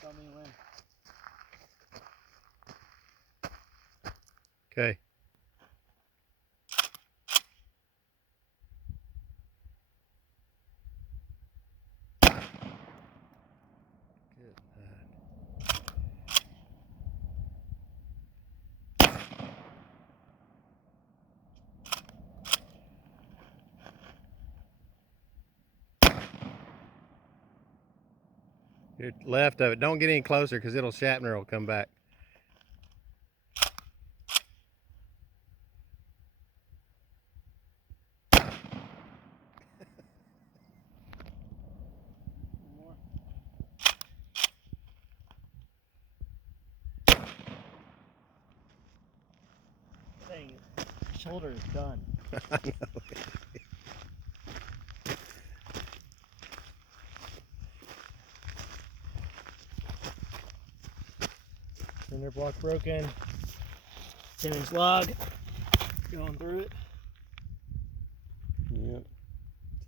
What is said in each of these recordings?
Tell me when. Okay. Good. You're left of it. Don't get any closer because it'll Shatner will come back. More. Dang it. Shoulder is done. I know. Cinder block broken. 10-inch log going through it. Yep.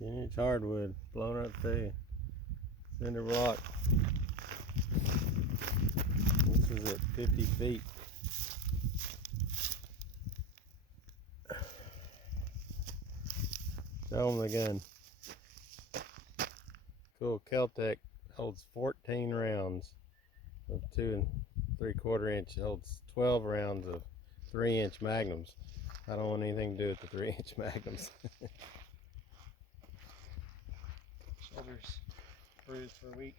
10-inch hardwood blown up too. Cinder block. This is at 50 feet. Show them the gun. Cool. Kel-Tec holds 14 rounds of 2 3/4 inch. Holds 12 rounds of 3-inch magnums. I don't want anything to do with the 3-inch magnums. Shoulders bruised for a week.